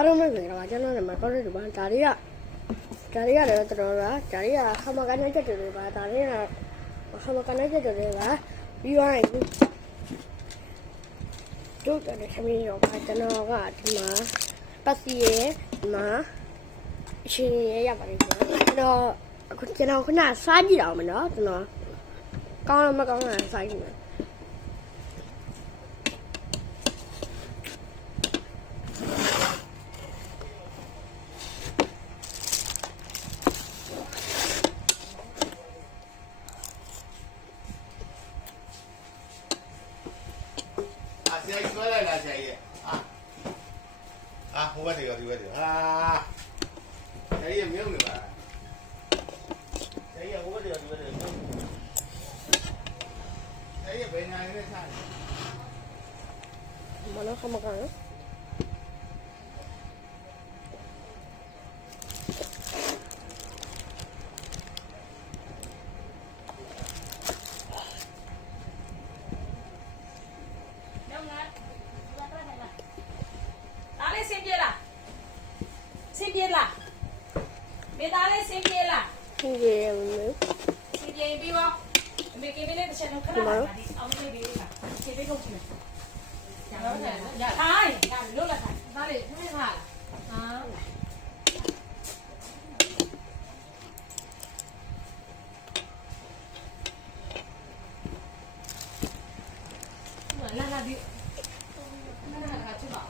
အားလုံးပဲကြည့်ကြပါကျွန်တော်လည်းမကောက်တဲ့ဒီမှာဒါတွေကလည်းတော်တော်လားဒါတွေကခမကနေချက်တွေပါဒါတွေကခမကနေချက်တွေပါပြီးသွားရင်တို့တယ်ခမင်းရောပါကျွန်တော်ကဒီမှာပတ်စီရဲ့ဒီမှာအရှင်ရဲ့ရပါတယ်ကျွန်တော်အခုကျွန်တော်ခုနစားကြည့်အောင်မနော်ကျွန်တော်ကောင်းမကောင်းလားစားကြည့်မယ်ဆရာကြီးဆွဲလိုက်လားဆရာကြီးဟိုဘက်တွေရောဒီဘက်တွေဟာဆရာကြီးမြုပ်နေပါဆရာကြီးဟိုဘက်တွေရောဒီဘက်တွေမြုပ်ဆရာကြီးဘယ်ညာနေလဲစားမနော်ခမကောင်းနော်Xin biên là Bên ta lên xin biên là Xin biên Xin biên đi không? Mình kia bên đây sẽ nó khá là ông đây đi cả kia bên không chịu Thái lúc là Thái ra để không hay hả là đi là chưa bảo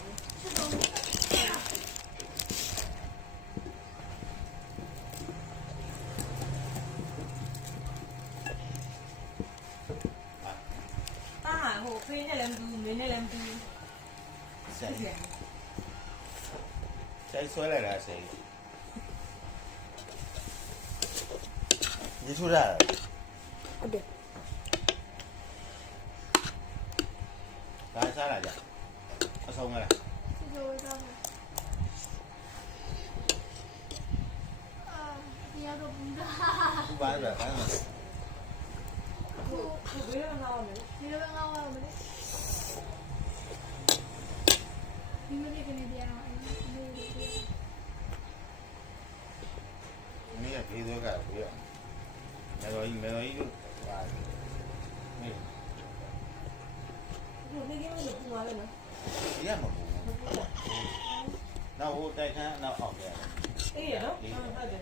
Phê này làm gì, mấy này làm gì? Chạy xuôi lại là gì? Đi thu ra rồi. Ok. Cái sao lại vậy? Có xong rồi. Rồi xong. Đi đâu cũng được. Không bán được cái mà. Đi đâu ngon nữa. Đi đâu ngon rồi mà đấy. Đi mà đi cái này đi à? Ini ya video cả video. Mày nói chứ. Này. Cái này được ngon rồi nữa. Iya mà. Nào ô tay ha, nào học kìa. Cái gì đó? Thôi được.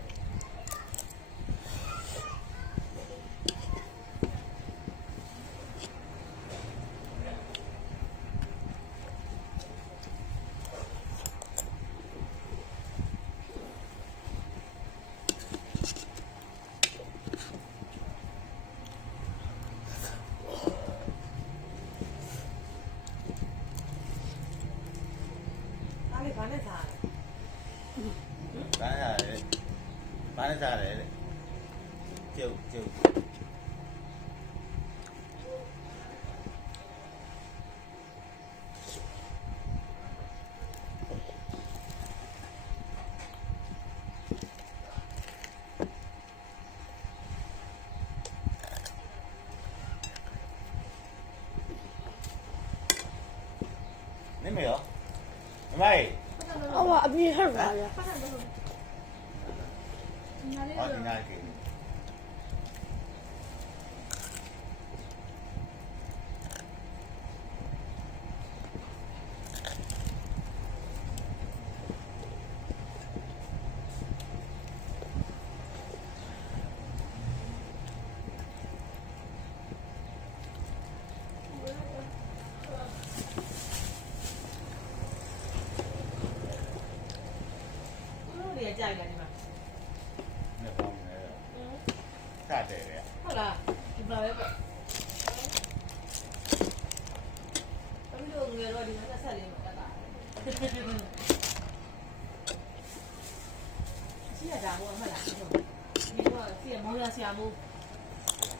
Bán này xài bán ra đấy chiều mày hả mày anh đi hết rồi Ở thì ngay kìa. Để chạy cả đi mà. Được không? Cả để đấy. Hoặc là chụp lời vậy. Tấm đường người rồi thì nó là xài liền mà cả. Chỉ là giá mua mà là rồi. Nhưng mà xìa mua là xìa mua.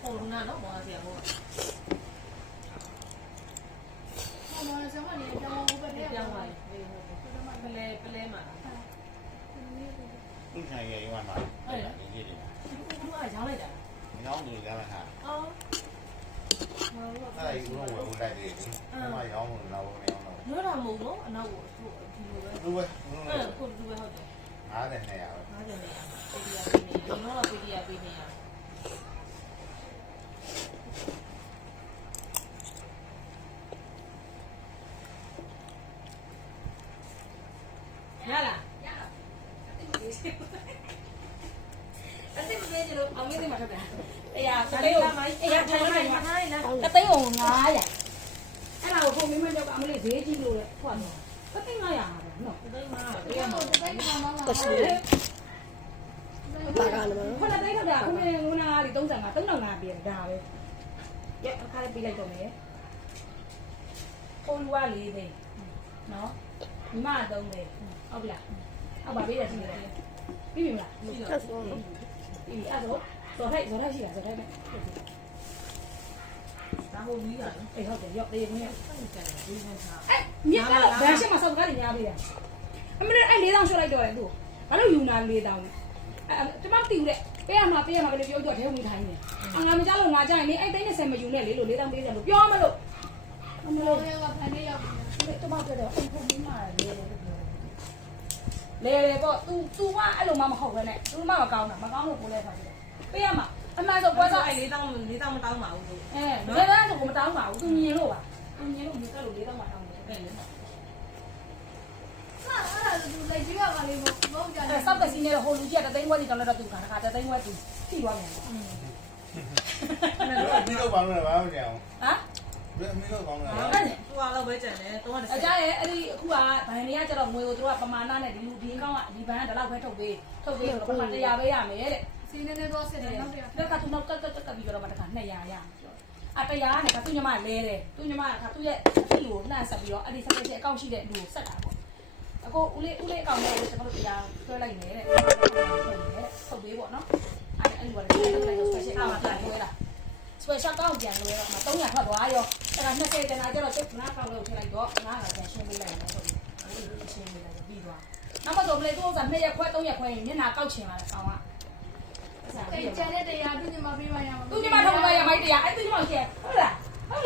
Hồ đúng nào nó bỏ là xìa mua. Mà nó sống ở đây đâu có vấn đề. Ra ngoài. Pele mà. Lúc này ngày ngoài mà. Cái gì đi? Đúng rồi, cháu này đã. Nhóm người ra là hả? Cái này cũng không phải uống đại gì. Nhưng mà nhóm người nào. Nữa là mù nó, nó Đúng rồi. တယ်200ပဲ 50နဲ့ပြည်တရားပေးနေဒီတော့ပြည်တရားပေးနေရရလားအဲ့ဒီမင်းတို့အောင်မင်းတွေမှာထွက်တယ်အေးရတသိန်းအောင်အေးရထိုင်ထိုင်မှာထိုင်နော်တသိန်းအောင်900အဲ့ဒါကိုပုံမင်းမကြောက်အမလေးဈေးကြီးလို့လေဟုတ်တယ်တသိန်း900ပါနော်တသိန်း900ပေးရမှာ တသိန်းမှမမ တရှိတယ်ပါကလည်းမ ခဏသိန်းခဏခုနက35 3500ပေးဒါပဲရအခါလေးပေးလိုက်တော့မယ်ပုံလူက4သိန်းနော်ဒီမှာ3သိန်းဟုတ်ပြီလားဟုတ်ပါပြီရရှိတယ်ပြီးပြီမလားပြီး တက်ဆုံး ပြီအဲ့တော့ဇော်ထိုက်ရှိတာဇော်ထိုက်နဲ့ဒါဟိုကြီးရတယ်အေးဟုတ်တယ်ရော့တေးမင်းအဲ့မြက်ကတော့ဗန်ရှင်းမှာစောက်ကားတွေများပေးတယ်အမလေးအဲ့4000ရှော့လိုက်တော့တယ်သူဘာလို့ယူနာ4000လဲအဲ့ကျမမသိဘူးတဲ့ပေးရမှာကလေးပြောကြတယ်ဝင်ထိုင်းနေငါမကြောက်လို့ငါကြောက်ရင်အဲ့သိန်း30မယူနဲ့လေလို့4000ပေးတယ်လို့ပြောမလို့အမ လို့ လို့ ရကဖန်နေရောက်ပြီ ကျမပြောတော့အဲ့ပုံမင်းမာလေပေါ့ तू ကအဲ့လိုမှမဟုတ်ပဲနဲ့ तू မှမကောင်းတာမကောင်းလို့ကိုလဲထားတယ်ပေးရမှာအမှန်ဆိုပွဲစားအဲ့4000မတောင်းပါဘူးသူအဲဘယ်တော့ဆိုကိုမတောင်းပါဘူး तू မြင်လို့ပါ तू မြင်လို့မြေကလို့4000မတောင်းဘူးပဲလေ ဟာအဲ့ဒါသူလိုက်ကြည့်ရပါလိမ့်မယ်ဘုံကြတယ် အဲစောက်ကစီနေတော့ဟိုလူကြီးကတသိန်းဝက်ကြီးတောင်းလိုက်တော့ तू ကတခါတသိန်းဝက် तू ထိသွားမြန်ဟမ် မင်းတို့ဘာလို့လဲဘာမှမကြောက် ဟမ် ဘူးမင်းတို့ကောင်းတယ် အဲ့သူကတော့ပဲကြံတယ်310အကြရဲ့အဲ့ဒီအခုကဗန်နေရကျတော့ငွေကိုသူကပမာဏနဲ့ဒီအကောင့်ကဒီဘန်ကဒီလောက်ပဲထုတ်ပေးဆိုတော့ပမာ100ပဲရမယ်တဲ့ စီနေနေတော့စစ်တယ်နောက်တရ လက်ကသူနောက်ကပြီးတော့မှတခါ200ရမယ်ပြောအ100နဲ့ကသူညီမလဲတယ်သူညီမကသူ့ရဲ့အဖြစ်ကိုနှံ့ဆက်ပြီးတော့အဲ့ဒီ special account ရှိတဲ့လူကိုဆက်တာပေါ့အခုဦးလေးအကောင့်နဲ့ကျွန်တော်တို့တရားဆွဲလိုက်နေတယ်ထုတ်ပေးပေါ့နော်အဲ့လိုလည်း special account ပြန်လွှဲတာ special account ပြန်လွှဲတော့မှ300ထွက်သွားရောအဲ့ဒါ20ကျန်တာကျတော့ကျုပ်နားကောက်လို့ထည့်လိုက်တော့နားကပြန်ရှင်းပေးလိုက်တယ်ဟုတ်ပြီအဲ့လိုရှင်းပေးလိုက်ပြီးသွားနောက်တော့လေသူဥစ္စာ2ရက်ခွဲ3ရက်ခွဲရင်မျက်နှာကောက်ချင်လာတယ်ကောင်က အဲ့ကျန်တဲ့တရားသူညီမပေးပါရမှာ သူညီမထောက်ပါရမိုက်တရားအဲ့သူညီမကျဟုတ်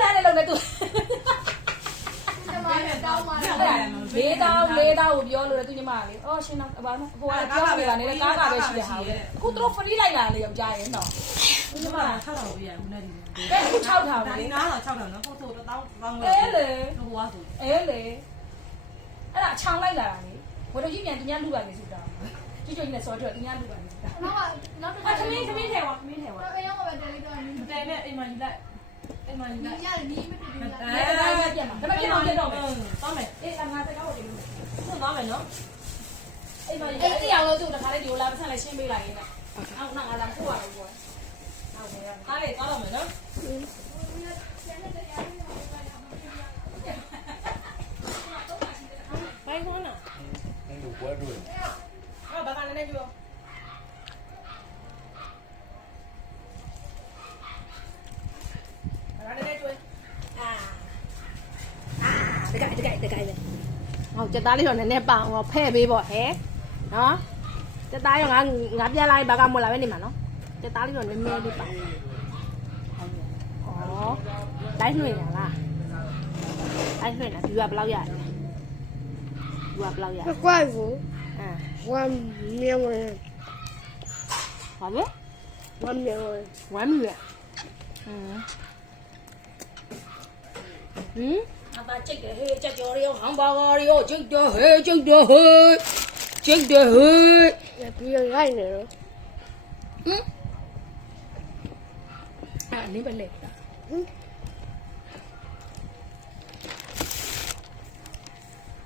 လားလည်းလုံးနဲ့သူ ညီမတောင်းပါလား 4000ကိုပြောလို့သူညီမလေအော်ရှင်းတော့ဘာလို့ဟိုကပြောပြတာနေကားကပဲရှိတဲ့ဟာအခုသူတို့ဖရီးလိုက်လာလေယောက်ျားရဲ့နော် ဒီမှာ6000ပြရခုနဲ့ဒီ ကဲအခု6000 ဒါ လေ ဒီနားတော့6000နော်ပို့ဆို1000ပဲ အေးလေ ဟိုကဆို အေးလေအဲ့ဒါအချောင်းလိုက်လာတာလေဘယ်လိုကြီးပြန်သူများလူပါလေဆိုတာကြွကြွနဲ့စောထွက်သူများလူပါလေဆိုတာ နောက်တစ်ခါ အဲ့သမင်းထဲပါသမင်းထဲပါ တော့အရင်ကပဲတယ်လေးတော့နီး တဲနဲ့အိမ်မှာယူလိုက်အိမ်မှာယူ နီး လိုက် ရတယ်နီးမတူဘူးလား အဲ့ဒါကပြန်မှာဒါပေမဲ့ပြန်တော့မယ် သွားမယ် အေးငါစကားကိုတင်လို့ ဟုတ်သွားမယ်နော် အဲ့တော့အဲ့တရားလို့သူတခါလေးဒီလိုလာပတ်ဆက်လဲရှင်းပေးလိုက်ရင်အောက်နောက်ငါလာခိုးရတော့ဘောအောက်နေရ ကားလေးသွားတော့မယ်နော် ဘိုင်းခွန်းလား မင်းတို့ပွဲတွေ့ ဟာဘာကလည်းနေကြောဘာလည်းနေကျွေးတကယ်လေဟောစက်သားလေးတော့နည်းနည်းပအောင်တော့ဖဲ့ပေးပေါ့ဟဲ့နော်စက်သားရောငါပြန်လာရင်ဘာကမွတ်လာပဲနေမှာနော်စက်သားလေးတော့နည်းနည်းလေးပါဩတိုင်းလွှင့်ရလားတိုင်းလွှင့်တာဒီကဘယ်လောက်ရလဲဒီကဘယ်လောက်ရ 怪物，我面文， ဘာလဲ 我面文， 1 million အပါချိတ်တယ်ဟေးချက်ကြော်ရောဟမ်ဘာဂါရောချိတ်တယ်ဟေးချိတ်တယ်ဟေးချိတ်တယ်ဟေး 也比较爱呢。 အဲ့နင်းပဲလေ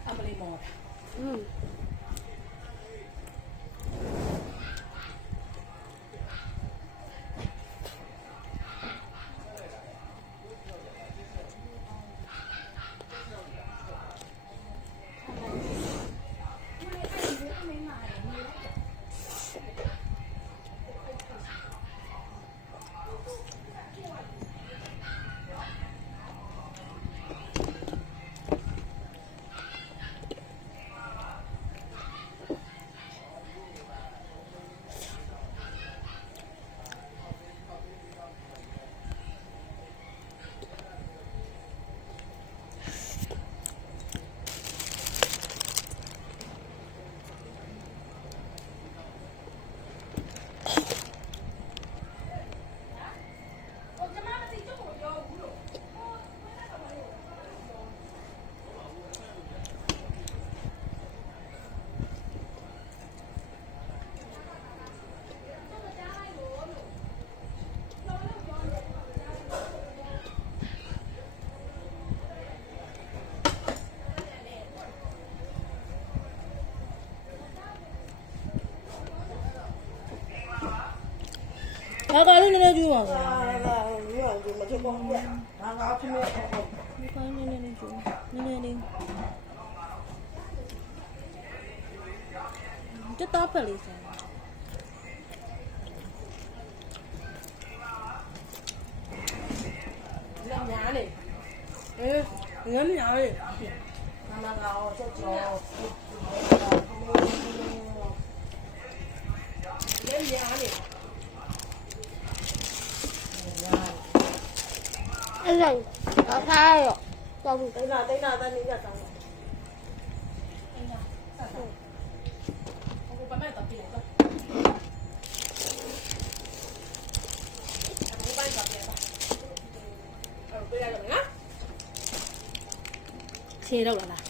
အမလေးမော် 嗯， ဘာကလေးနည်းနည်းကျွေးပါဗျာ မချဘောဘူးဒါကအဖေမေ ဒီပိုင်းနည်းနည်းလေးကျွေးနည်းနည်းလေးတက်တာပဲလေးစား လက်များလေ ငန်းညာလေး မမကောင်ချက်ကျော်လက်များလေအဲ့ဒါတော့ထားရတော့ဘူးတိတ်နာတန်းနေကြတာ အခုပမဲတော့ပြလိုက်တော့အခုပိုင်းတော့ပြလိုက်တော့ပြလိုက်တော့နော် ခြေတော့လား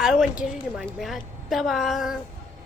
I don't want to do my math. Bye bye.